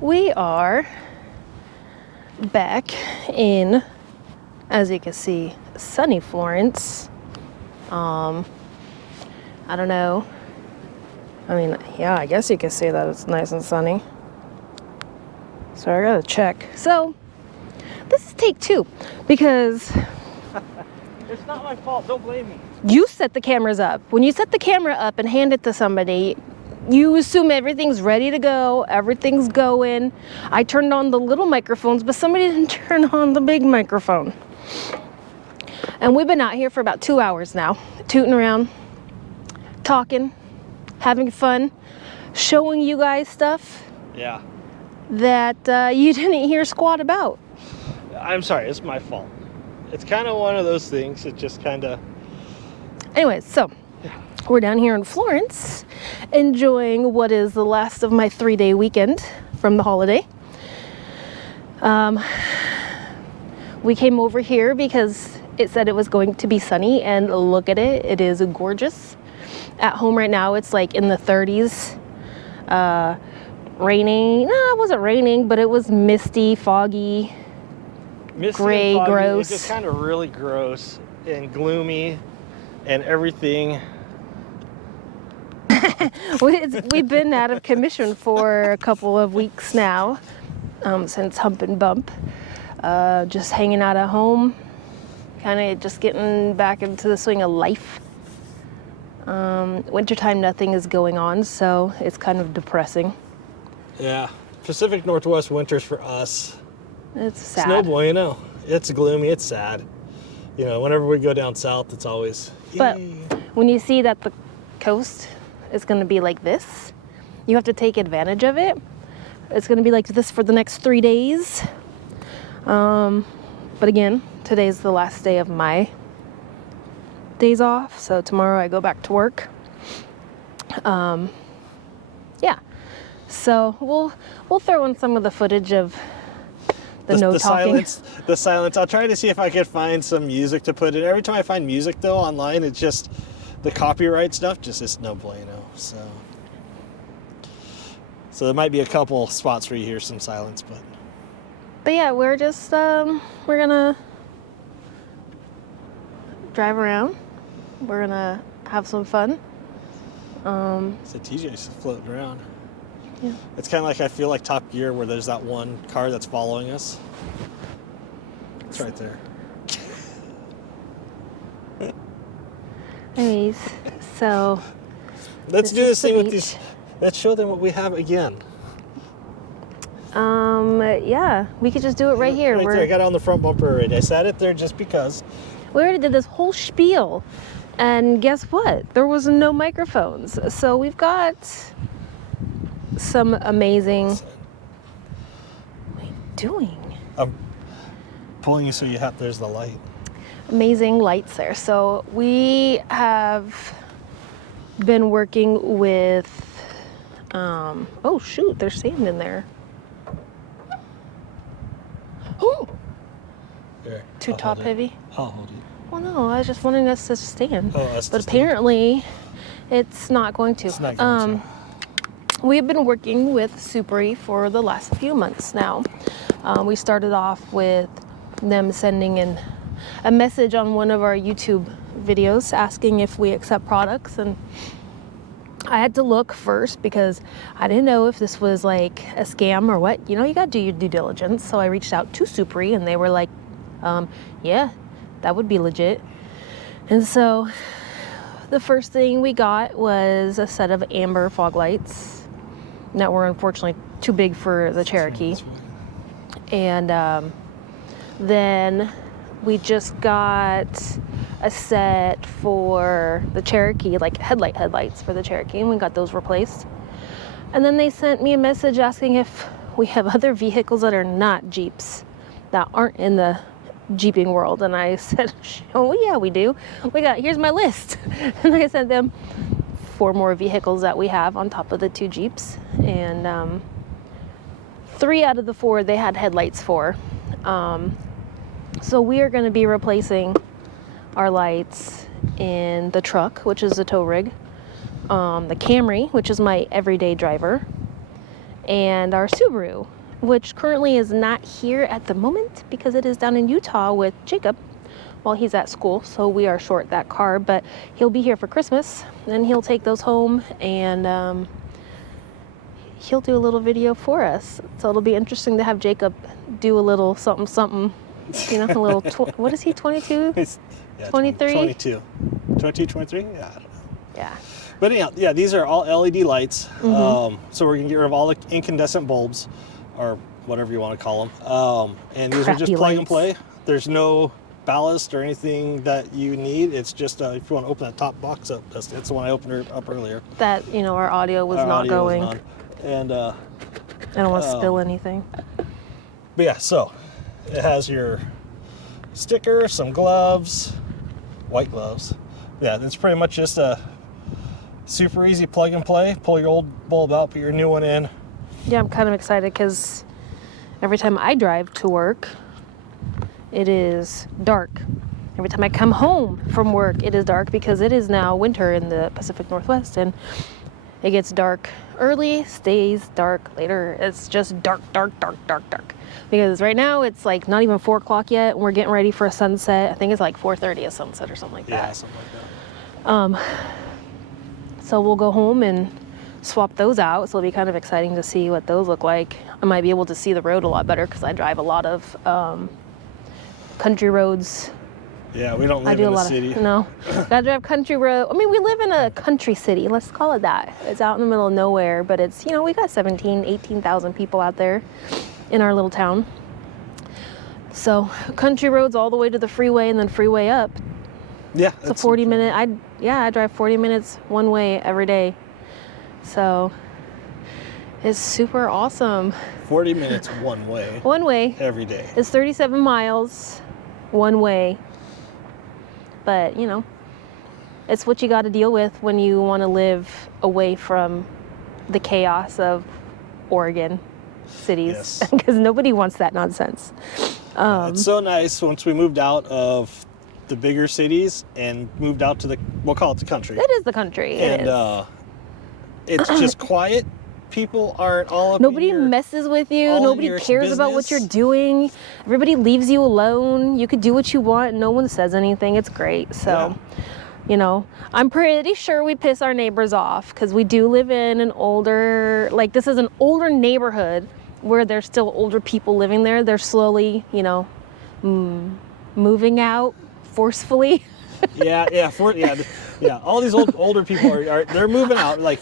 we are back in, as you can see, sunny Florence. I don't know. I mean, yeah, I guess you could say that it's nice and sunny. So I gotta check. So this is take 2 because It's not my fault. Don't blame me. you set the cameras up. When you set the camera up and hand it to somebody, you assume everything's ready to go, everything's going. I turned on the little microphones, but somebody didn't turn on the big microphone. And we've been out here for about 2 hours now, tooting around, talking, having fun, showing you guys stuff Yeah. that you didn't hear squat about. I'm sorry. It's my fault. It's kind of one of those things. It just kind of... Anyways, so we're down here in Florence, enjoying what is the last of my 3-day weekend from the holiday. We came over here because it said it was going to be sunny, and look at it, it is gorgeous. At home right now, it's like in the 30s, raining. No, it wasn't raining, but it was misty, foggy, misty gray, and foggy. gross. It's just kind of really gross and gloomy and everything. We've been out of commission for a couple of weeks now, since Hump and Bump. Just hanging out at home, kind of just getting back into the swing of life. Wintertime, nothing is going on, so it's kind of depressing. Yeah. Pacific Northwest winters for us. It's sad. It's no bueno. It's gloomy. It's sad. You know, whenever we go down south, it's always... But yay. when you see that the coast is going to be like this, you have to take advantage of it. It's going to be like this for the next 3 days. But again, today's the last day of my days off, so tomorrow I go back to work. Yeah, so we'll throw in some of the footage of the no talking. The silence. I'll try to see if I can find some music to put in. Every time I find music though online, it's just the copyright stuff. Just it's no bueno. So there might be a couple spots where you hear some silence, But yeah, we're just we're gonna drive around. We're gonna have some fun. so TJ's floating around. Yeah. It's kind of like I feel like Top Gear, where there's that one car that's following us. It's right there. Anyways, so Let's This do is this the thing with beach. these. Let's show them what we have again. yeah, we could just do it right here. Right there. I got it on the front bumper already. I sat it there just because. We already did this whole spiel, and guess what? There was no microphones. So we've got some amazing. What are you doing? I'm pulling you so you have. There's the light. Amazing lights there. So we have been working with. Oh shoot! There's sand in there. Oh, Here, too I'll top hold it. heavy. I'll hold it. Well, no, I was just wanting us to stand. Oh, us to But stand. apparently, it's not going to. It's not going to. We've been working with Supri for the last few months now. We started off with them sending in a message on one of our YouTube videos asking if we accept products, and I had to look first because I didn't know if this was like a scam or what. You know, you gotta do your due diligence. So I reached out to Supri, and they were like, yeah, that would be legit. And so the first thing we got was a set of amber fog lights that were unfortunately too big for the Cherokee. And then we just got a set for the Cherokee, like headlights for the Cherokee, and we got those replaced. And then they sent me a message asking if we have other vehicles that are not Jeeps, that aren't in the Jeeping world. And I said, oh yeah, we do. Here's my list. And I sent them 4 more vehicles that we have on top of the 2 Jeeps. And 3 out of the 4 they had headlights for. So we are going to be replacing our lights in the truck, which is a tow rig, the Camry, which is my everyday driver, and our Subaru, which currently is not here at the moment because it is down in Utah with Jacob while he's at school. So we are short that car, but he'll be here for Christmas and he'll take those home and he'll do a little video for us. So it'll be interesting to have Jacob do a little something, something, you know, a little, what is he, 22? 23? 22. 22, 23? Yeah, I don't know. Yeah. But anyhow, yeah, these are all LED lights. So we're going to get rid of all the incandescent bulbs, or whatever you want to call them. And these are just Crappy plug and lights. play. There's no ballast or anything that you need. It's just, if you want to open that top box up, that's the one I opened up earlier. That, you know, our audio was Our not audio going. wasn't on. And, I don't want to spill anything. but yeah, so it has your sticker, some gloves, white gloves. Yeah, it's pretty much just a super easy plug and play. Pull your old bulb out, put your new one in. Yeah, I'm kind of excited because every time I drive to work, it is dark. Every time I come home from work, it is dark because it is now winter in the Pacific Northwest and it gets dark early, stays dark later. It's just dark, dark, dark, dark, dark. Because right now it's like not even 4 o'clock yet. And we're getting ready for a sunset. I think it's like 4:30 a sunset or something like Yeah, that. something like that. So we'll go home and swap those out. So it'll be kind of exciting to see what those look like. I might be able to see the road a lot better because I drive a lot of country roads. Yeah, we don't I live do in a the lot city. of no. Gotta drive country road. I mean, we live in a country city. Let's call it that. It's out in the middle of nowhere, but it's, you know, we got 18,000 people out there in our little town. So country roads all the way to the freeway and then freeway up. Yeah, It's a 40-minute. I drive 40 minutes one way every day. So it's super awesome. 40 minutes one way One way. every day. It's 37 miles one way. But, you know, it's what you got to deal with when you want to live away from the chaos of Oregon cities. Yes. Because nobody wants that nonsense. It's so nice once we moved out of the bigger cities and moved out to we'll call it the country. It is the country. It is. And it's just quiet. People aren't all up Nobody in your, messes with you. all in Nobody your cares about what you're business. doing. Everybody leaves you alone. You could do what you want. No one says anything. It's great. So, you know, I'm pretty sure we piss our neighbors off because we do live in an older, like this is an older neighborhood where there's still older people living there. They're slowly, you know, moving out forcefully. Yeah. All these older people are they're moving out, like,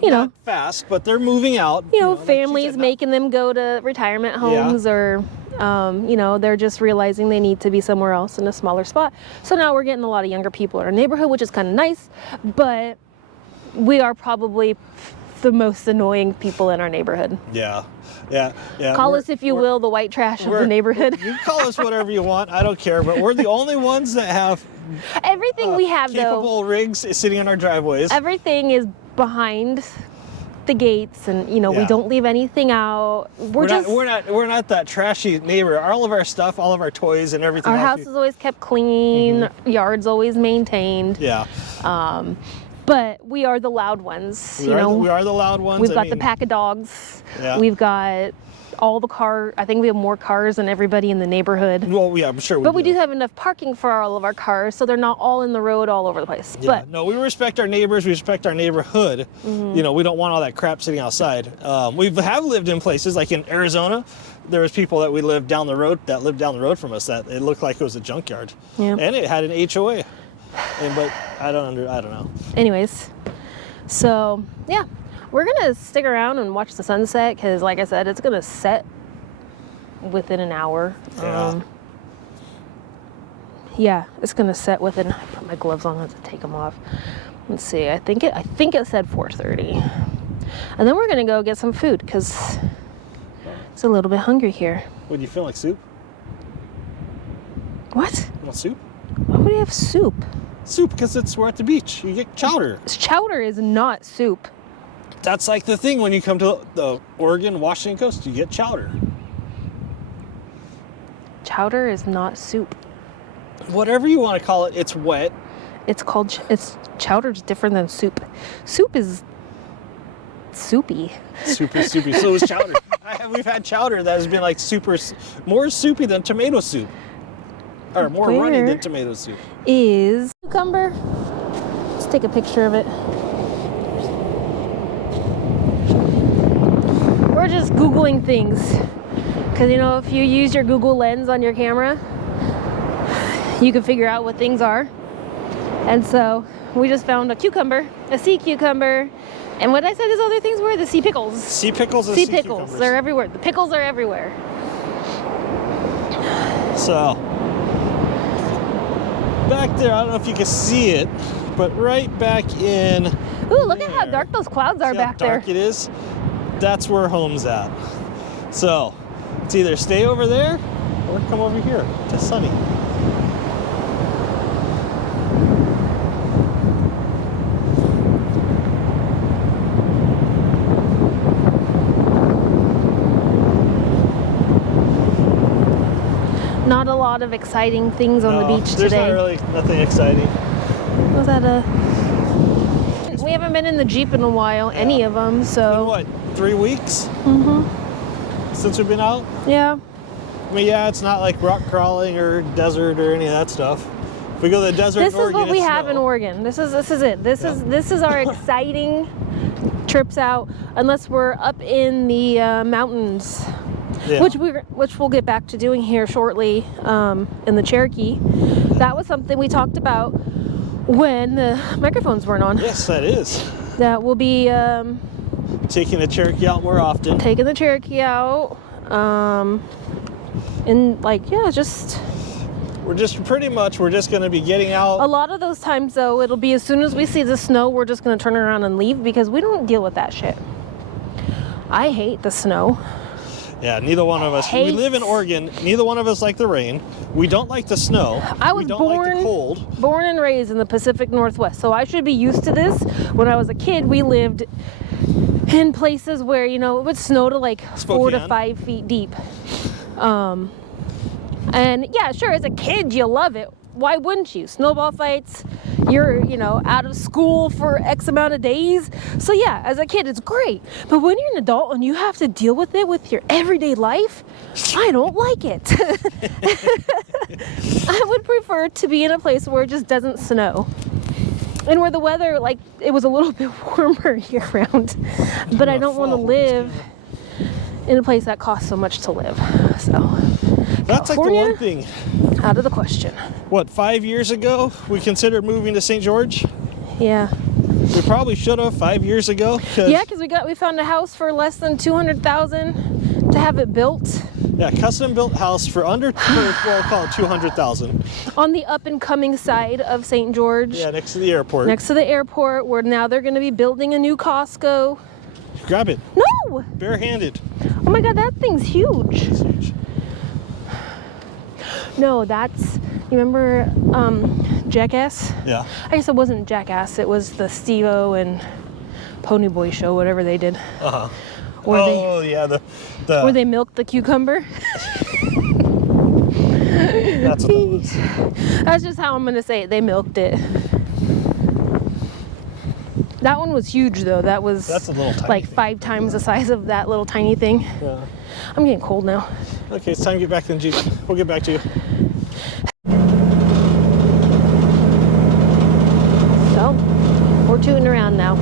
You know. not fast, but they're moving out. You know, like she families said, making them go to retirement homes or, you know, they're just realizing they need to be somewhere else in a smaller spot. So now we're getting a lot of younger people in our neighborhood, which is kind of nice, but we are probably the most annoying people in our neighborhood. Yeah. Call us, if you will, the white trash of the neighborhood. You can call us whatever you want. I don't care, but we're the only ones that have Everything we have, though, capable rigs sitting in our driveways. everything is behind the gates, and you know we Yeah. don't leave anything out. We're just we're not that trashy neighbor. All of our stuff, all of our toys, and everything. our else house is always kept clean, yard's always maintained. Yeah, But we are the loud ones, we you know. we are the loud ones. We've I got the mean, pack of dogs. Yeah. We've got all the car. I think we have more cars than everybody in the neighborhood. Well, yeah, I'm sure. But we do have enough parking for all of our cars, so they're not all in the road all over the place. Yeah, But no, we respect our neighbors. We respect our neighborhood. You know, we don't want all that crap sitting outside. We have lived in places like in Arizona. There was people that lived down the road from us that it looked like it was a junkyard, Yeah. and it had an HOA. But I don't know. anyways, so yeah, we're gonna stick around and watch the sunset because, like I said, it's gonna set within an hour. Yeah. Yeah, it's gonna set within. I put my gloves on. I have to take them off. Let's see. I think it said 4:30, and then we're gonna go get some food because it's a little bit hungry here. Would you feel like soup? What? You want soup? Why would you have soup? Soup, because we're at the beach. You get chowder. Chowder is not soup. That's like the thing when you come to the Oregon, Washington coast, you get chowder. Chowder is not soup. Whatever you want to call it, it's wet. It's chowder's different than soup. Soup is soupy. Super soupy. So is chowder. We've had chowder that has been like more soupy than tomato soup. Or more runny Where than tomato soup. Is cucumber. Let's take a picture of it. We're just Googling things. Because, you know, if you use your Google Lens on your camera, you can figure out what things are. And so we just found a cucumber, a sea cucumber, and what I said these other things were the sea pickles. Sea pickles and Sea sea pickles. cucumbers. They're everywhere. The pickles are everywhere. So, back there, I don't know if you can see it, but right back in Ooh, look at how dark those clouds are see back how dark there. it is? That's where home's at. So, it's either stay over there or come over here to sunny. Not a lot of exciting things on the No, beach there's today. not really nothing exciting. Was that we haven't been in the Jeep in a while, any of them, Been so. what, 3 weeks since we've been out? Yeah. I mean, yeah, it's not like rock crawling or desert or any of that stuff. If we go to the desert This in is Oregon, what we it's have in snow. Oregon. This is it. This is our exciting trips out, unless we're up in the mountains. Yeah. Which we'll get back to doing here shortly in the Cherokee. That was something we talked about when the microphones weren't on. Yes, that is. That we'll be Taking the Cherokee out more often. taking the Cherokee out. And like, yeah, just We're just going to be getting out. a lot of those times though, it'll be as soon as we see the snow, we're just going to turn around and leave because we don't deal with that shit. I hate the snow. Yeah, neither one of us. We live in Oregon. Neither one of us like the rain. We don't like the snow. I was we don't like the cold. born and raised in the Pacific Northwest, so I should be used to this. When I was a kid, we lived in places where, you know, it would snow to like 4 to Spokane. 5 feet deep. And yeah, sure, as a kid, you love it. Why wouldn't you? Snowball fights, you're, you know, out of school for X amount of days. So yeah, as a kid, it's great. But when you're an adult and you have to deal with it with your everyday life, I don't like it. I would prefer to be in a place where it just doesn't snow. And where the weather, like, it was a little bit warmer year round. But I don't want to live in a place that costs so much to live. So That's like the California, one thing. out of the question. What, 5 years ago, we considered moving to St. George? Yeah. We probably should have 5 years ago. Yeah, because we found a house for less than $200,000 to have it built Yeah, custom built house for under, we'll call it 200,000. on the up and coming side of St. George. Yeah, next to the airport. Next to the airport, where now they're going to be building a new Costco. Grab it, No! barehanded. Oh my god, that thing's huge. It's huge. No, that's, you remember Jackass? Yeah. I guess it wasn't Jackass, it was the Steve-O and Ponyboy show, whatever they did. Uh-huh. Where Yeah, where they milked the cucumber. that's what that was. That's just how I'm gonna say it. They milked it. That one was huge though. That's a little tiny like thing. 5 times the size of that little tiny thing. Yeah. I'm getting cold now. Okay, it's time to get back in the Jeep. We'll get back to you. So, we're tooting around now.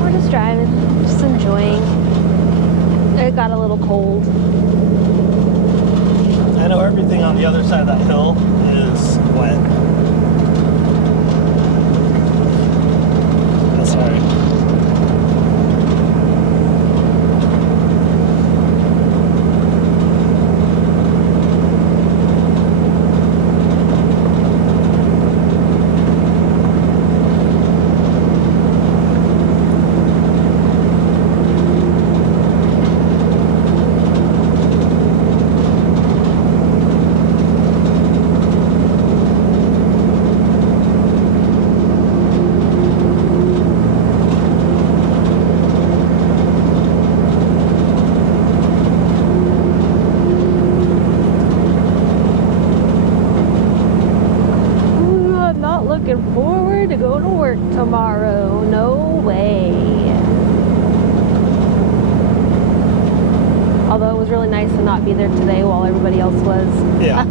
We're just driving, just enjoying. It got a little cold. I know everything on the other side of that hill is wet. That's all right. was really nice to not be there today while everybody else was. Yeah.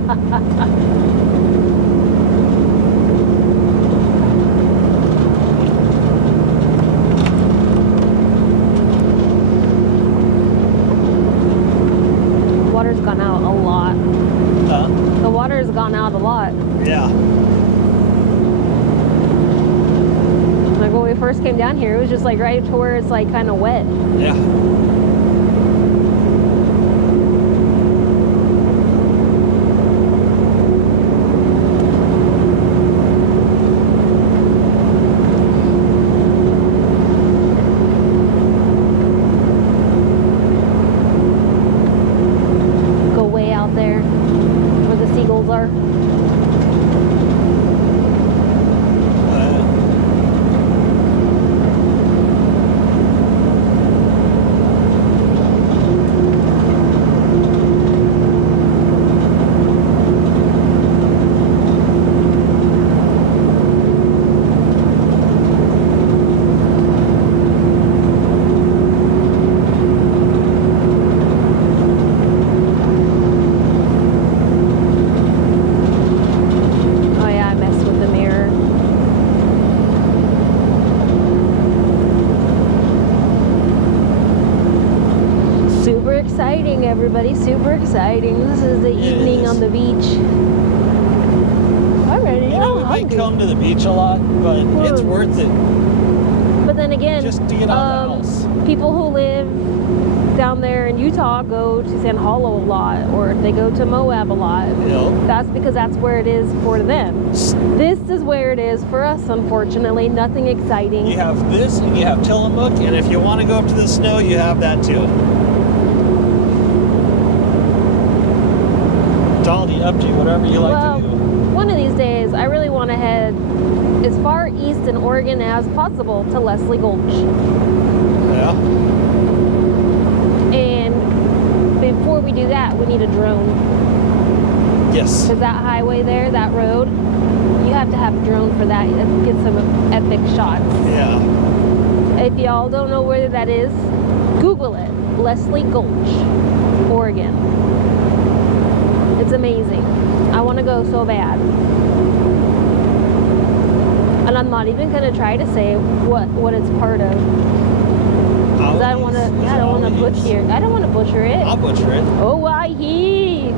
Water's gone out a lot. The water's gone out a lot. Yeah. Like when we first came down here, it was just like right to where it's like kind of wet. Yeah. Go way out there where the seagulls are. Oh yeah, I messed with the mirror. Super exciting, everybody. Super exciting. This is the evening is. on the beach. I'm ready. You know, I'm we might hungry. come to the beach a lot, but it's Well, worth it But then again, just to get out of the house. people who live down there in Utah go to Sand Hollow a lot, or they go to Moab a lot. You know? That's because that's where it is for them. This is where it is for us, unfortunately. Nothing exciting. You have this, and you have Tillamook, and if you want to go up to the snow, you have that too. It's all up to you, whatever you like Well, to do. one of these days, I really want to head as far east in Oregon as possible to Leslie Gulch. Yeah. And before we do that, we need a drone. Yes. Because that highway there, that road, you have to have a drone for that. It gets some epic shots. Yeah. If y'all don't know where that is, Google it. Leslie Gulch, Oregon. It's amazing. I want to go so bad. And I'm not even going to try to say what it's part of. 'Cause I don't want to butcher. I don't want to butcher it. I'll butcher it. Hawaii.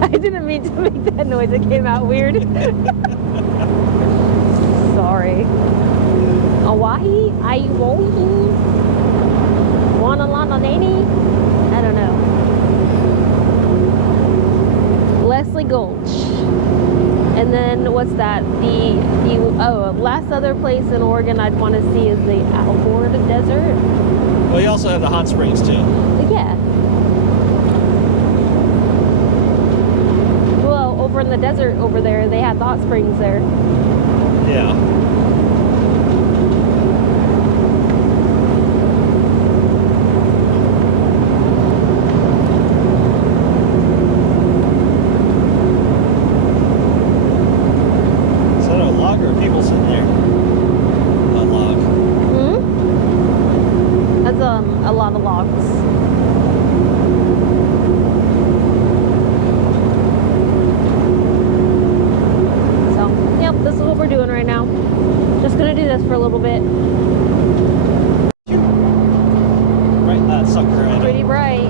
I didn't mean to make that noise. It came out weird. Sorry. Hawaii? Hawaii? Wanalana-nani? I don't know. Leslie Gulch. And then what's that? The last other place in Oregon I'd want to see is the Alvord Desert. Well, you also have the hot springs too. Yeah. Well, over in the desert over there, they had the hot springs there. Yeah. Is that a log or people sitting there? A log. That's a lot of logs. So, yep, this is what we're doing right now. Just gonna do this for a little bit. Right, that sucker right Pretty bright.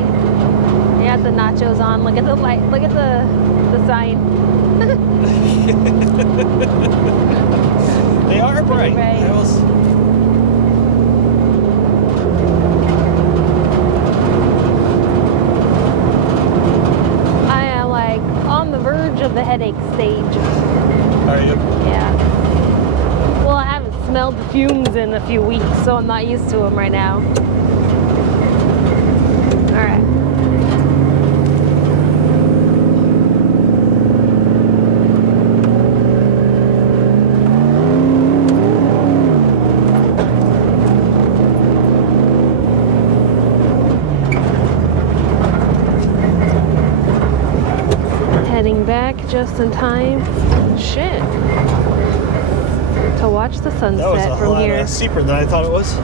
They had the nachos on. Look at the light. Look at the sign. They are bright. Right. I was... I am like on the verge of the headache stage. Are you? Yeah. Well, I haven't smelled the fumes in a few weeks, so I'm not used to them right now. All right. Heading back just in time. Shit. To watch the That was sunset a from lot here. steeper than I thought it was.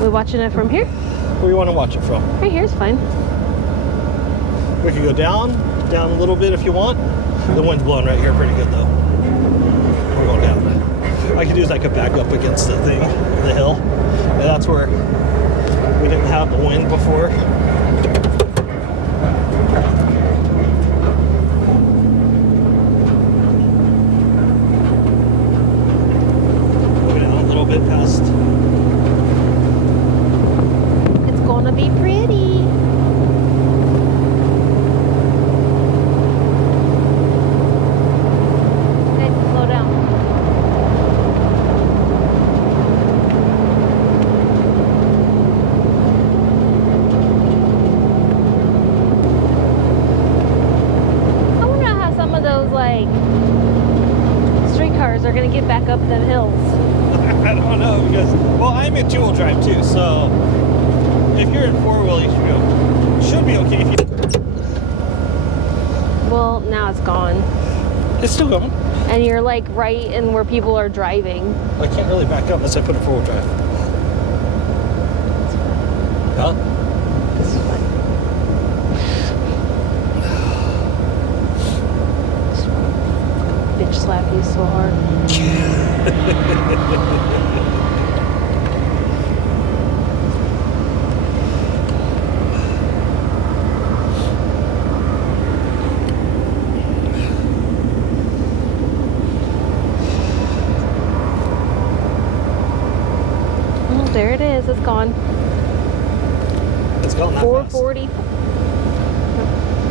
We watching it from here? Where do you want to watch it from? Right here's fine. We could go down a little bit if you want. The wind's blowing right here pretty good though. We're going down. I could do is I could back up against the thing, the hill. And that's where we didn't have the wind before. Go down a little bit past. It's gonna be pretty. Okay, slow down. I wonder how some of those like streetcars are gonna get back up them hills. I don't know because, well, I'm in two-wheel drive too, so if you're in four-wheel, you should be okay. If you, Well, now it's gone. it's still going. And you're like right in where people are driving. I can't really back up unless I put in four-wheel drive. Huh? This is fine. Bitch slap you so hard. Oh, there it is. It's gone. It's going that fast. 440.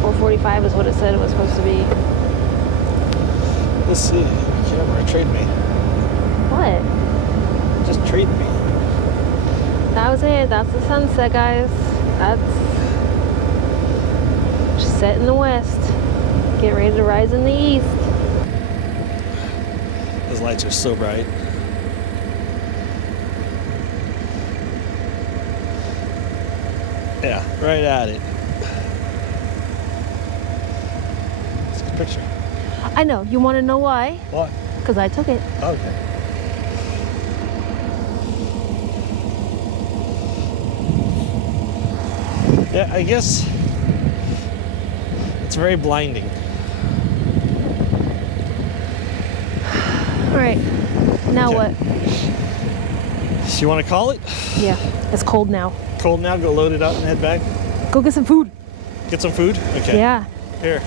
445 is what it said it was supposed to be. Let's see. Camera, trade me. What? Just trade me. That was it. That's the sunset, guys. That's just set in the west. Get ready to rise in the east. Those lights are so bright. Yeah, right at it. It's a good picture. I know. You want to know why? Why? Because I took it. Okay. Yeah, I guess it's very blinding. All right. Now Okay. what? So you want to call it? Yeah. It's cold now. Cold now, go load it up and head back. Go get some food. Get some food? Okay. Yeah. Here.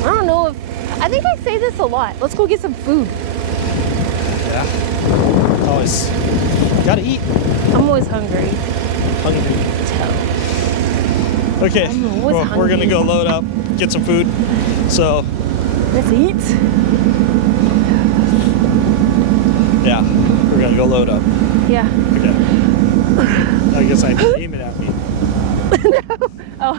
I don't know if. I think I say this a lot. Let's go get some food. Yeah. Always. Gotta eat. I'm always hungry. Hungry. Tell. Okay. I'm always Well, we're gonna hungry. go load up, get some food. So, Let's eat. yeah, we're gonna go load up. Yeah. Okay. I guess I aim it at me. Oh.